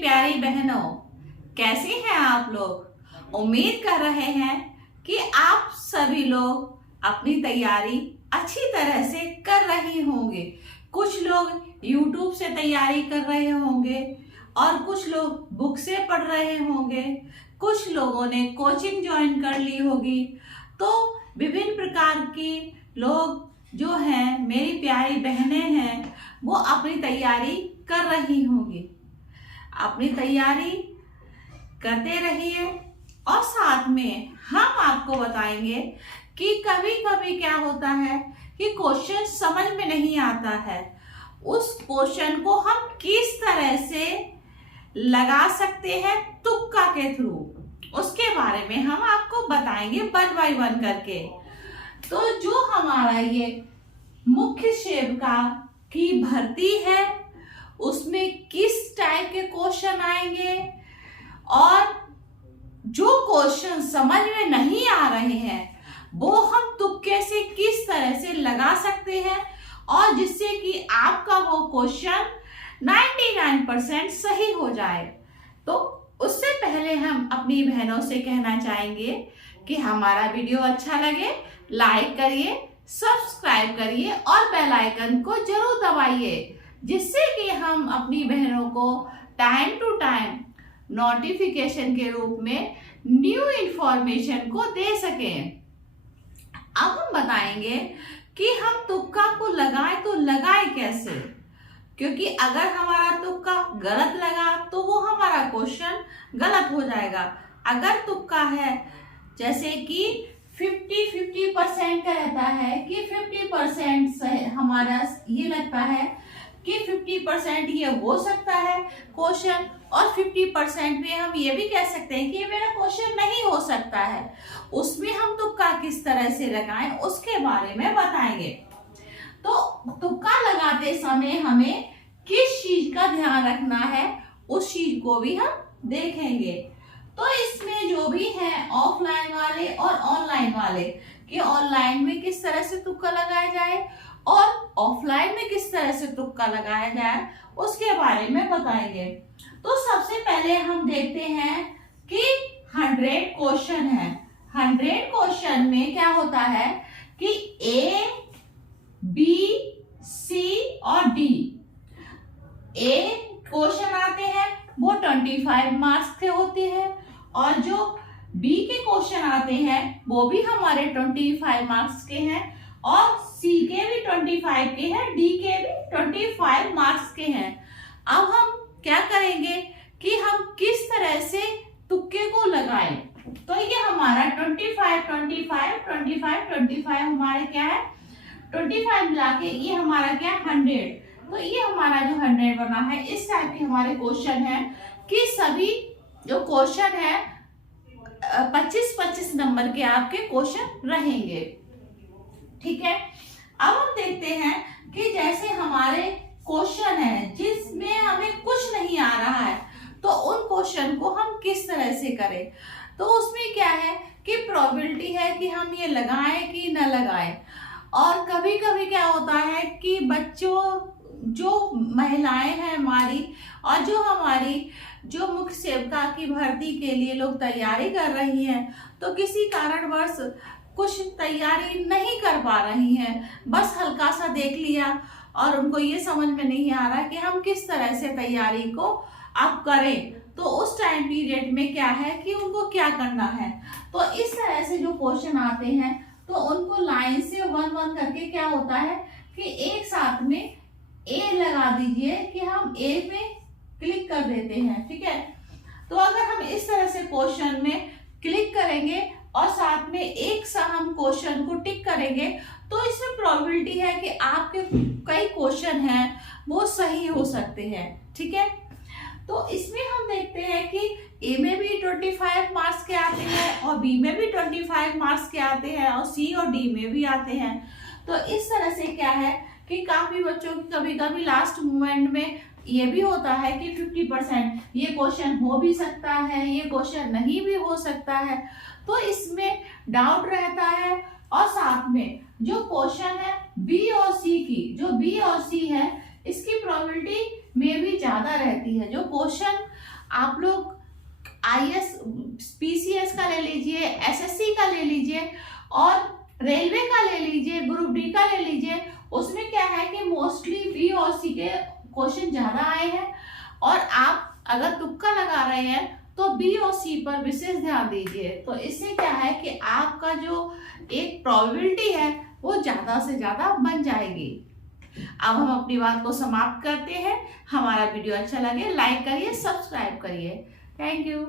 प्यारी बहनों, कैसे हैं आप लोग। उम्मीद कर रहे हैं कि आप सभी लोग अपनी तैयारी अच्छी तरह से कर रही होंगे। कुछ लोग YouTube से तैयारी कर रहे होंगे और कुछ लोग बुक से पढ़ रहे होंगे, कुछ लोगों ने कोचिंग ज्वाइन कर ली होगी। तो विभिन्न प्रकार के लोग जो हैं, मेरी प्यारी बहनें हैं, वो अपनी तैयारी कर रही होंगी। अपनी तैयारी करते रहिए और साथ में हम आपको बताएंगे कि कभी कभी क्या होता है कि क्वेश्चन समझ में नहीं आता है, उस क्वेश्चन को हम किस तरह से लगा सकते हैं तुक्का के थ्रू, उसके बारे में हम आपको बताएंगे वन बाय वन करके। तो जो हमारा ये मुख्य सेविका की भर्ती है, उसमें किस टाइप के क्वेश्चन आएंगे और जो क्वेश्चन समझ में नहीं आ रहे हैं वो हम तुक्के से किस तरह से लगा सकते हैं और जिससे कि आपका वो क्वेश्चन 99% सही हो जाए। तो उससे पहले हम अपनी बहनों से कहना चाहेंगे कि हमारा वीडियो अच्छा लगे लाइक करिए, सब्सक्राइब करिए और बेल आइकन को जरूर दबाइए, जिससे कि हम अपनी बहनों को टाइम टू टाइम नोटिफिकेशन के रूप में न्यू इंफॉर्मेशन को दे सकें। अब हम बताएंगे कि हम तुक्का को लगाएं तो लगाएं कैसे, क्योंकि अगर हमारा तुक्का गलत लगा तो वो हमारा क्वेश्चन गलत हो जाएगा। अगर तुक्का है जैसे कि 50-50% का रहता है कि 50% हमारा ये लगता है कि 50% ये हो सकता है क्वेश्चन और 50% में हम ये भी कह सकते हैं कि ये मेरा क्वेश्चन नहीं हो सकता है। उसमें हम तुक्का किस तरह से लगाएं उसके बारे में बताएंगे। तो तुक्का लगाते समय हमें किस चीज का ध्यान रखना है उस चीज को भी हम देखेंगे। तो इसमें जो भी है ऑफलाइन वाले और ऑनलाइन वाले, कि ऑनलाइन में किस तरह से तुक्का लगाया जाए और ऑफलाइन में किस तरह से तुक्का लगाया जाए उसके बारे में बताएंगे। तो सबसे पहले हम देखते हैं कि 100 क्वेश्चन है। 100 क्वेश्चन में क्या होता है कि A, B, C और D A क्वेश्चन आते हैं वो 25 मार्क्स के होते हैं और जो B के क्वेश्चन आते हैं वो भी हमारे 25 मार्क्स के हैं और C के भी 25 के हैं, D के भी 25 मार्क्स के हैं। अब हम क्या करेंगे कि हम किस तरह से तुक्के को लगाएं। तो ये हमारा 25, 25, 25, 25 हमारे क्या है 25 मिला के ये हमारा क्या 100। तो ये हमारा जो 100 बना है, इस टाइप के हमारे क्वेश्चन है कि सभी जो क्वेश्चन है 25-25 नंबर के आपके क्वेश्चन रहेंगे। ठीक है, अब हम देखते हैं कि जैसे हमारे क्वेश्चन है जिसमें हमें कुछ नहीं आ रहा है तो उन क्वेश्चन को हम किस तरह से करें। तो उसमें क्या है कि प्रोबेबिलिटी है कि हम ये लगाएं कि न लगाएं। और कभी कभी क्या होता है कि बच्चों, जो महिलाएं हैं हमारी और जो हमारी जो मुख्य सेविका की भर्ती के लिए लोग तैयारी कर रही हैं, तो किसी कारणवश कुछ तैयारी नहीं कर पा रही हैं, बस हल्का सा देख लिया और उनको ये समझ में नहीं आ रहा कि हम किस तरह से तैयारी को अब करें। तो उस टाइम पीरियड में क्या है कि उनको क्या करना है। तो इस तरह से जो क्वेश्चन आते हैं तो उनको लाइन से 1-1 करके क्या होता है कि एक साथ में A लगा दीजिए कि हम A पे क्लिक कर देते हैं। ठीक है, तो अगर हम इस तरह से क्वेश्चन में क्लिक करेंगे और साथ में एक सा हम क्वेश्चन को टिक करेंगे तो इसमें प्रोबेबिलिटी है कि आपके कई क्वेश्चन हैं वो सही हो सकते हैं। ठीक है, तो इसमें हम देखते हैं कि A में भी 25 मार्क्स के आते हैं और B में भी 25 मार्क्स के आते हैं और C और D में भी आते हैं। तो इस तरह से क्या है कि काफी बच्चों की कभी कभी लास्ट मोमेंट में ये भी होता है कि 50% ये क्वेश्चन हो भी सकता है, ये क्वेश्चन नहीं भी हो सकता है। तो इसमें डाउट रहता है और साथ में जो क्वेश्चन है B और C की, जो B और C है इसकी प्रोबेबिलिटी में भी ज्यादा रहती है। जो क्वेश्चन आप लोग IAS PCS का ले लीजिए, SSC का ले लीजिए और रेलवे का ले लीजिए, ग्रुप डी का ले लीजिए। उसमें क्या है कि मोस्टली बी और सी के क्वेश्चन ज्यादा आए हैं, और आप अगर तुक्का लगा रहे हैं तो बी और सी पर विशेष ध्यान दीजिए। तो इससे क्या है कि आपका जो एक प्रोबेबिलिटी है वो ज्यादा से ज्यादा बन जाएगी। अब हम अपनी बात को समाप्त करते हैं। हमारा वीडियो अच्छा लगे लाइक करिए, सब्सक्राइब करिए। Thank you.